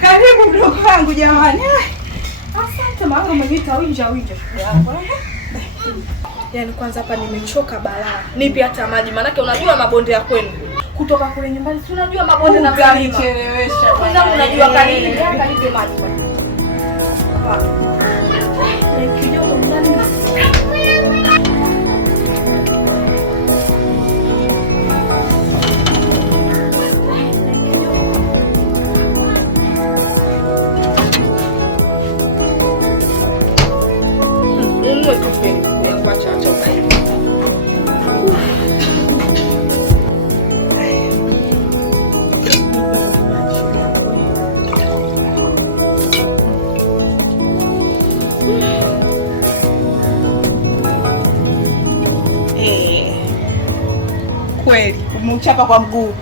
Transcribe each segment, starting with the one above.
Karibu mdogo wangu jamani. Asante mama, umeniita winja yangu. Yaani kwanza hapa nimechoka balaa. Nipi hata maji maana unajua mabonde ya kwenu. Kutoka kule nyumbani si unajua mabonde na gari chelewesha. Kwanza unajua kanini hapa nipe maji. Na kidogo ndani. Kweli umeuchapa kwa mguu.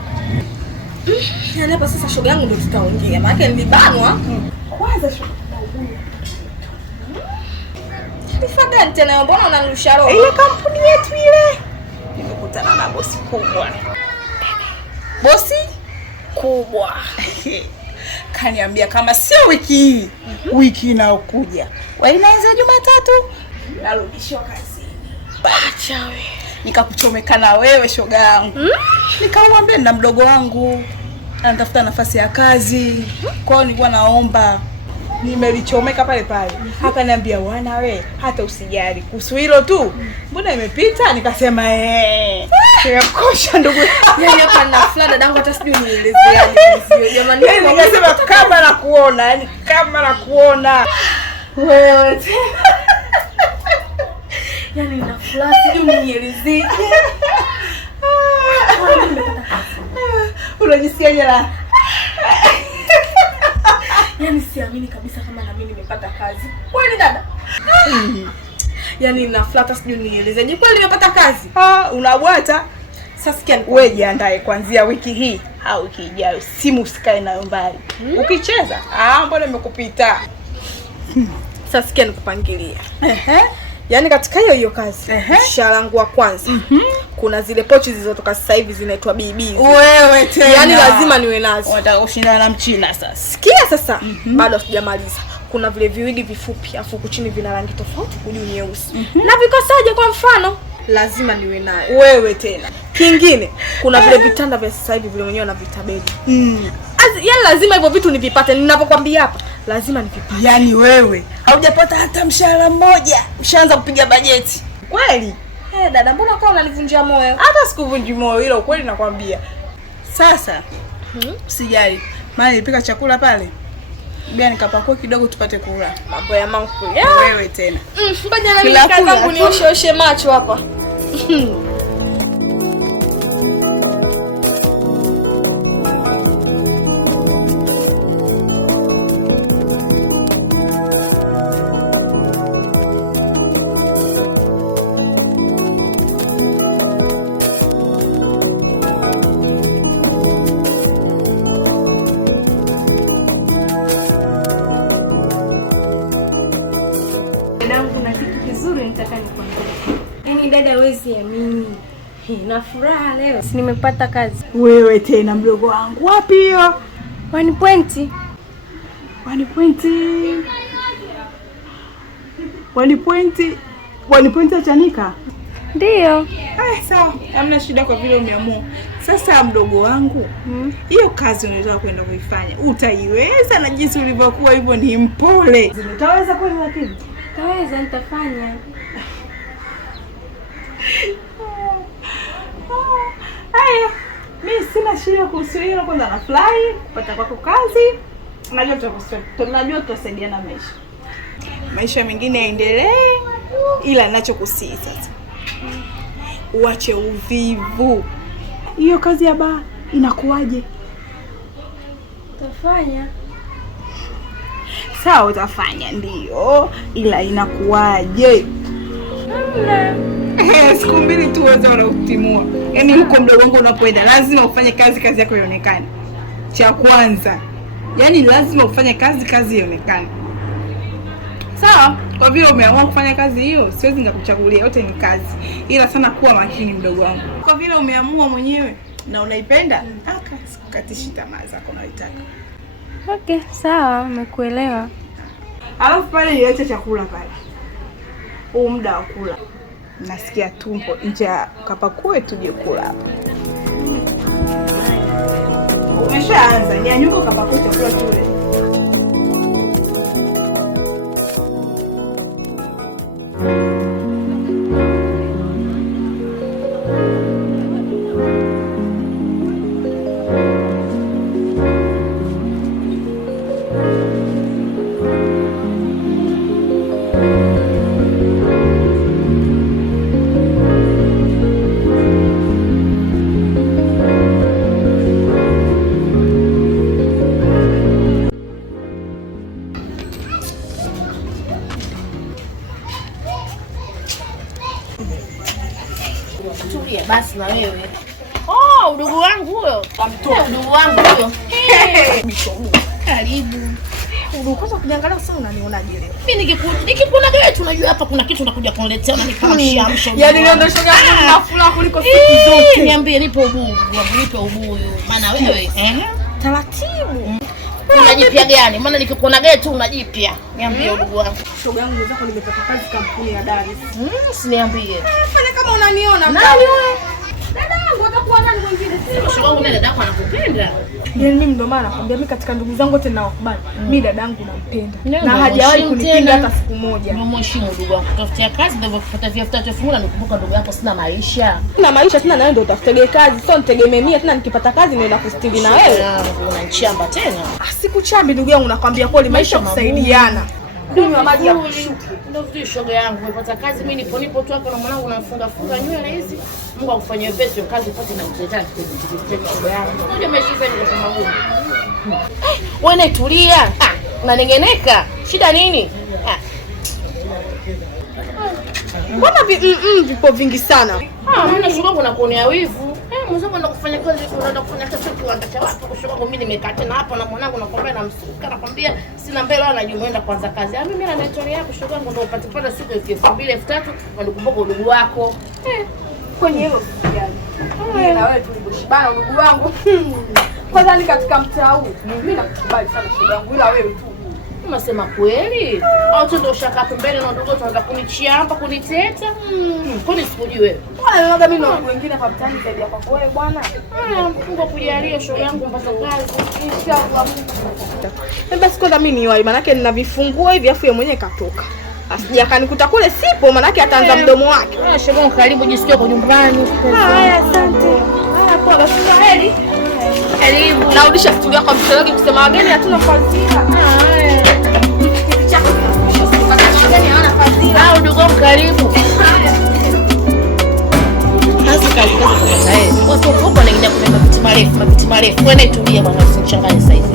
Yaani hapa sasa shoga yangu ndio tutaongea. Maana nilibanwa. Kwanza shoga. Nifaga tena mbona unanirusha roho? Ile kampuni yetu ile. Nimekutana na bosi kubwa. Bosi kubwa. Kaniambia kama sio wiki hii, wiki inayokuja. Inaanza Jumatatu narudishwa kazini. Bacha wewe. Nikakuchomeka na wewe shoga yangu. Nikamwambia na mdogo wangu anatafuta nafasi ya kazi. Kwa hiyo nilikuwa naomba, nimelichomeka pale pale. Akaniambia bwana we, hata usijali kuhusu hilo tu. Mbona imepita? Nikasema Kosha ndugu. Yaani hapa na fulani dadangu hata sijui nielezeaje sio. Jamani nikasema kama nakuona, yani kama nakuona. Wewe tena. Yaani na fulani sijui nielezeaje. Unajisikiaje la? Yaani siamini kabisa kama na mimi nimepata kazi. Kweli dada? Yaani na flata sijui nielezeje. Kweli nimepata kazi? Unabwata. Sasa sikia wewe jiandae kuanzia wiki hii au wiki ijayo. Simu usikae nayo mbali. Ukicheza, mbona nimekupita. Sasa sikia nikupangilia. Yaani katika hiyo kazi, mshahara wangu wa kwanza. Kuna zile pochi zilizotoka sasa hivi zinaitwa BB. Wewe tena. Yaani lazima niwe nazo. Unataka kushindana na Mchina sasa. Sikia sasa, bado sijamaliza. Kuna vile viwigi vifupi afu kuchini vina rangi tofauti, kujuu nyeusi. Na vikosaje kwa mfano? Lazima niwe nayo. Wewe tena. Kingine, kuna vile vitanda vya sasa hivi vile wenyewe na vitabedi. Yaani lazima hivyo vitu nivipate. Ninapokuambia hapa, lazima nivipate. Yaani wewe haujapata hata mshahara mmoja, ushaanza kupiga bajeti. Kweli? Dada, mbona kwa unanivunjia moyo? Hata sikuvunji moyo, hilo kweli nakwambia. Sasa, usijali. Maana nilipika chakula pale. Bia nikapakua kidogo tupate kula. Mambo ya mangu. Wewe tena. Ngoja na mimi kazi yangu nioshe macho hapa. Dada wezi amini. Na furaha leo. Si nimepata kazi. Wewe tena mdogo wangu. Wapi hiyo? 1 point. 1 point. 1 point. 1 point ya Chanika? Ndio. Sawa. Hamna shida kwa vile umeamua. Sasa mdogo wangu, hiyo kazi unataka kwenda kuifanya, utaiweza? Na jinsi ulivyokuwa hivyo ni mpole. Utaweza kweli lakini? Taweza, nitafanya. Haya, mimi sina shida kuhusu hilo. Kwanza nafurahi kupata kwako kazi. Najua tutasaidiana maisha mengine yaendelee, ila ninachokusii sasa, uache uvivu. Hiyo kazi ya baa inakuwaje? Utafanya. Sawa, utafanya ndio, ila inakuwaje? Siku mbili tu uweze unautimua. Yaani huko mdogo wangu unapoenda lazima ufanye kazi yako ionekane. Cha kwanza. Yaani lazima ufanye kazi ionekane. Sawa? Kwa vile umeamua kufanya kazi hiyo, siwezi nikakuchagulia, yote ni kazi. Ila sana kuwa makini mdogo wangu. Kwa vile umeamua mwenyewe, na unaipenda, sikukatishi tamaa zako unaitaka. Okay, sawa, nimekuelewa. Alafu pale niache chakula pale. Huu muda wa kula. Nasikia tumbo nje, kapakue tuje kula hapa. Umeshaanza, nyanyuka kapakue chakula tule. Tulia basi na wewe. Udugu wangu huyo. Udugu wangu huyo. Karibu. Udugu, kwanza kujiangalia sana unanionaje leo? Mimi nikikuona gari tunajua hapa kuna kitu unakuja kuniletea na nikamshamsha. Yaani leo ndio shoga yangu nafula kuliko siku zote. Niambie nipe ubuyu, nipe ubuyu. Maana wewe taratibu. Unajipia gani? Maana nikikuona gari tu unajipia. Niambie udugu wangu. Shoga yangu mwenzako nimepata kazi kampuni ya Daris. Usiniambie. Fanya kama unaniona. Nani wewe? Dada yangu atakuwa nani mwingine? Shoga wangu dada yako anakupenda. Yaani mimi ndo maana nakwambia mimi katika ndugu zangu wote ninaokubali. Mimi dada yangu nampenda. Na Na hajawahi kunipinga hata siku moja. Mheshimu ndugu wangu. Kutafutia kazi ndio kupata viafuta chafuna na kukumbuka ndugu yako sina maisha. Sina maisha tena, na wewe ndio utafute kazi. Sio nitegemee mimi tena, nikipata kazi naenda kustili na wewe. Unanichamba tena. Sikuchambi ndugu yangu, nakwambia kweli maisha kusaidiana. Dunia maji ya kushuka. Ndio vitu shoga yangu, umepata kazi mimi nipo tu hapo na mwanangu nafunga nywele hizi. Mungu akufanyie pesa hiyo kazi upate na kutetea kitu shoga yangu. Unajua maisha ni kama magumu. Wewe netulia. Unanengeneka. Shida nini? Mbona vipo vingi sana? Mimi shoga yangu nakuonea wivu. Mzungu ndo kufanya kazi unaenda kufanya kazi kiwanda cha watu. Kushoka kwa mimi nimekaa tena hapa na mwanangu nakwambia na msuka nakwambia sina mbele wala nyuma naenda kwanza kazi. Mimi na network yako kushoka ndo upate pata siku 2000 3000 na nikumbuka udugu wako. Kwenye hilo yani. Na wewe tulibishana udugu wangu. Kwanza ni katika mtaa huu. Mimi nakukubali sana shoga yangu ila wewe tu. Unasema kweli? Au tu ndio ushaka pembeni na ndugu tunaanza kunichia hapa kuniteta? Kwani sikujui wewe? Labda mimi na watu wengine hapa mtaani zaidi ya kwako wewe bwana. Mungu akujalie shoga yangu mpaka kazi. Inshallah. Basi kwanza mimi niwahi maana yake nina vifunguo hivi afu yeye mwenyewe katoka. Asija kanikuta kule sipo maana yake ataanza mdomo wake. Shoga yangu karibu jisikie kwa nyumbani. Haya asante. Haya poa basi heri. Karibu. Narudisha studio yako mshoga kusema wageni hatuna fadhila. Ndugu wangu karibu. Sasa kazi watu wanaingia kwenye mapiti marefu. Wewe tulia bwana, usinichanganye sasa hivi.